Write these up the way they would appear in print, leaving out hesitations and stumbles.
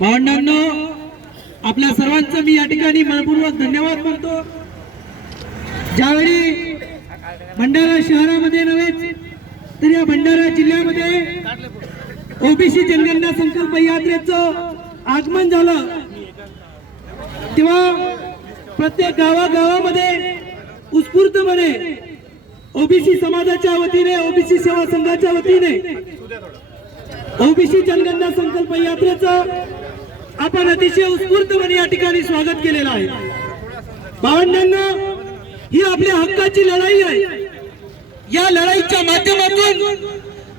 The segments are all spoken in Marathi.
भावंडांनो, आपल्या सर्वांचं मी या ठिकाणी मनपूर्वक धन्यवाद मानतो। ज्यावेळी भंडारा शहरामध्ये नव्हे तर या भंडारा जिल्ह्यामध्ये ओबीसी जनगणना संकल्प यात्रेचं आगमन झालं, तेव्हा प्रत्येक गावागावामध्ये उत्स्फूर्तपणे ओबीसी समाजाच्या वतीने, ओबीसी सेवा संघाच्या वतीने ओबीसी जनगणना संकल्प यात्रेचं आपण अतिशय उत्स्फूर्तपणे या ठिकाणी स्वागत केलेलं आहे। भावंडांना, ही आपल्या हक्काची लढाई आहे। या लढाईच्या माध्यमातून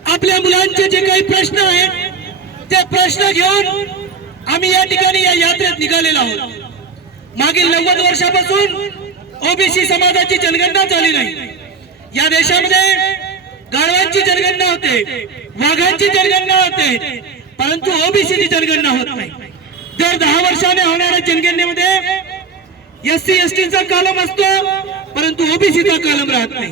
आपल्या मुलांचे जे काही प्रश्न आहेत ते प्रश्न घेऊन आम्ही या ठिकाणी या यात्रेत निघालेलो आहोत। मागील 90 वर्षापासून ओबीसी समाजाची जनगणना झाली नाही। या देशामध्ये गाढवांची जनगणना होते, वाघांची जनगणना होते, परंतु ओबीसीची जनगणना होत नाही। दर 10 वर्षाने होणाऱ्या जनगणनेमध्ये एससी एसटीचा कॉलम असतो, परंतु ओबीसीचा कॉलम राहत नाही।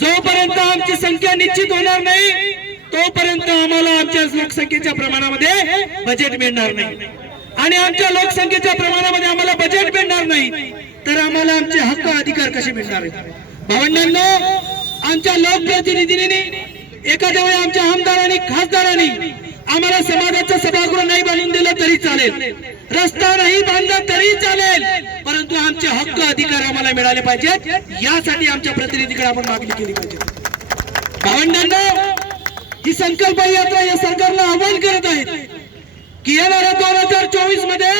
जोपर्यंत आमची संख्या निश्चित होणार नाही तोपर्यंत आम्हाला आमच्या लोकसंख्येच्या प्रमाणामध्ये बजेट मिळणार नाही, आणि आमच्या लोकसंख्येच्या प्रमाणामध्ये आम्हाला बजेट मिळणार नाही तर आम्हाला आमचे हक्क अधिकार कसे मिळणार आहेत? भावंडांनो, आमच्या लोकप्रतिनिधींनी, एखाद्या वेळी आमच्या आमदारांनी, खासदारांनी आम्हाला समाजाचं सभागृह नाही बांधून दिलं तरी चालेल, रस्ता नाही बांधला तरी चालेल, परंतु आमचे हक्क अधिकार आम्हाला मिळाले पाहिजेत। यासाठी आमच्या प्रतिनिधीकडे आपण मागणी केली पाहिजे। भावंडांनो, ही संकल्प यात्रा या सरकारला आवाहन करत आहे की येणाऱ्या 2024 मध्ये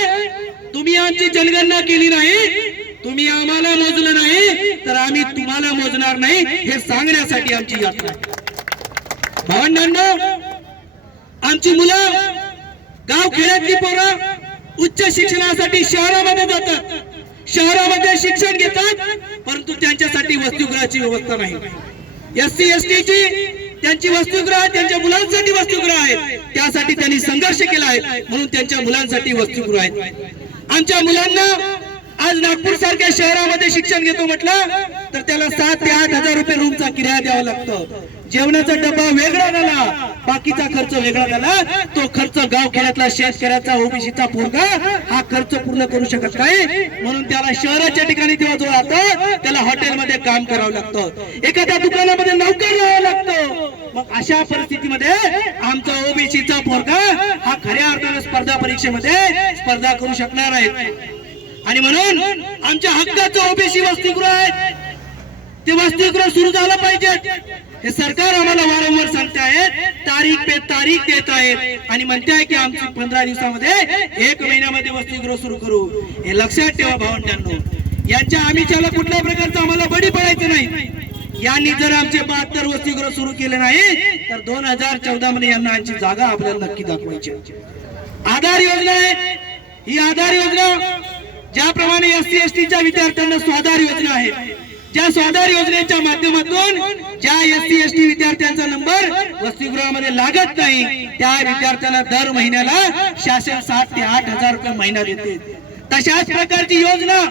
तुम्ही आमची जनगणना केली नाही, तुम्ही आम्हाला मोजलं नाही तर आम्ही तुम्हाला मोजणार नाही, हे सांगण्यासाठी आमची यात्रा आहे। भावंडांनो, आमची मुलं, गाव खेड्यातली पोरं उच्च शिक्षणासाठी शहरामध्ये जातात, शहरामध्ये शिक्षण घेतात, परंतु त्यांच्यासाठी वसतिगृहाची व्यवस्था नाही। एससी एसटीची त्यांची वसतिगृह, त्यांच्या मुलांसाठी वसतिगृह आहे, त्यासाठी त्यांनी संघर्ष केला आहे, म्हणून त्यांच्या मुलांसाठी वसतिगृह आहेत। आमच्या मुलांना आज नागपूर सारख्या शहरामध्ये शिक्षण घेतो म्हटलं तर त्याला 7 ते 8 हजार रुपये रूमचा किराया द्यावा लागतो। जेवणाचा डब्बा वेगळा झाला, बाकीचा खर्च वेगळा झाला। तो खर्च गाव खेड्यातला शेतकऱ्याचा, ओबीसीचा पोरगा हा खर्च पूर्ण करू शकत नाही, म्हणून त्याला शहराच्या ठिकाणी तेव्हा जो राहतो त्याला हॉटेलमध्ये काम करावं लागतं, एखाद्या दुकानामध्ये नोकर राहावं लागतं। मग अशा परिस्थितीमध्ये आमचा ओबीसीचा पोरगा हा खऱ्या अर्थाने स्पर्धा परीक्षेमध्ये स्पर्धा करू शकणार आहे, आणि म्हणून आमच्या हक्काचं ओबीसी वसतिगृह आहे, ते वसतिगृह सुरू झालं पाहिजे। हे सरकार आम्हाला वारंवार सांगते आहे, तारीख पे तारीख देत आहे आणि म्हणते आहे की आमची 15 दिवसामध्ये, 1 महिन्यामध्ये वसतिगृह सुरू करू। हे लक्षात ठेवा भावंडांनो, यांच्या आमिषाला कुठल्या प्रकारचं आम्हाला बळी पडायचं नाही। यांनी जर आमचे 72 वसतिगृह सुरू केले नाही तर 2014 मध्ये यांना आमची जागा आपल्याला नक्की दाखवायची। आधार योजना आहे, ही आधार योजना ज्याप्रमाणे एससी एसटीच्या विद्यार्थ्यांना स्वाधार योजना आहे, ज्या स्वाधार योजनेच्या माध्यमातून ज्या एससी एसटी विद्यार्थ्यांचा नंबर वसतिगृहामध्ये लागत नाही त्या विद्यार्थ्यांना दर महिन्याला शासन 7 ते 8 हजार रुपये महिना देते। तशाच प्रकारची योजना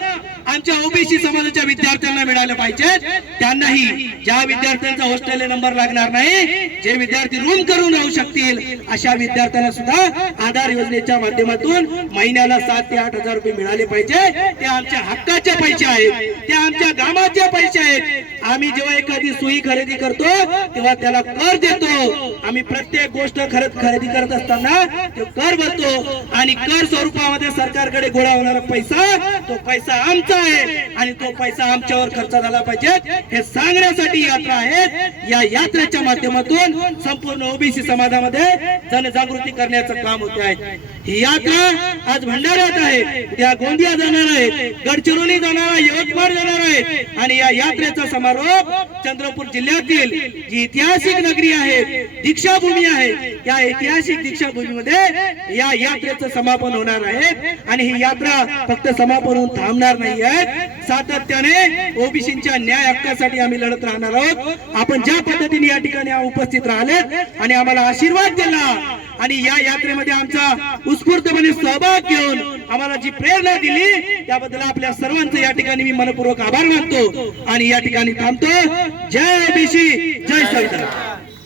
आमच्या ओबीसी समाजाच्या विद्यार्थ्यांना मिळाल्या पाहिजेत। त्यांनाही ज्या विद्यार्थ्यांचा हॉस्टेल नंबर लागणार नाही, जे विद्यार्थी रूम करून राहू शकतील, अशा विद्यार्थ्यांना सुद्धा आधार योजनेच्या माध्यमातून महिन्याला 7 ते 8 हजार रुपये मिळाले पाहिजे। ते आमच्या हक्काचे पैसे आहेत, ते आमच्या कामाचे पैसे आहेत। आम्ही जेव्हा एखादी सोयी खरेदी करतो तेव्हा त्याला कर देतो। आम्ही प्रत्येक गोष्ट खरेदी करत असताना तो कर भरतो, आणि कर स्वरूपामध्ये सरकारकडे गोळा होणारा पैसा, तो पैसा आमचा आहे आणि तो पैसा आमच्यावर खर्च झाला पाहिजे, हे सांगण्यासाठी यात्रा आहे। या यात्रेच्या माध्यमातून संपूर्ण ओबीसी समाजामध्ये जनजागृती करण्याचं काम होते आहे। ही यात्रा आज भंडाऱ्यात आहे, उद्या गोंदिया जाणार आहे, गडचिरोली जाणार आहे, यवतमाळ जाणार आहे, आणि या यात्रेचा समारोप चंद्रपूर जिल्ह्यातील जी ऐतिहासिक नगरी आहे, दीक्षाभूमी आहे, त्या ऐतिहासिक दीक्षाभूमीमध्ये या यात्रेचं समापन होणार आहे। आणि ही यात्रा फक्त समापन होऊन थांबणार नाही आहे, सातत्याने ओबीसींच्या न्याय हक्कासाठी आम्ही लढत राहणार आहोत। आपण ज्या पद्धतीने या ठिकाणी उपस्थित राहिले आणि आम्हाला आशीर्वाद दिला आणि या यात्रेमध्ये आमचा उत्स्फूर्तपणे सहभाग घेऊन आम्हाला जी प्रेरणा दिली त्याबद्दल आपल्या सर्वांचे या ठिकाणी मी मनपूर्वक आभार मानतो आणि या ठिकाणी थांबतो। जय ओबीसी, जय संविधान।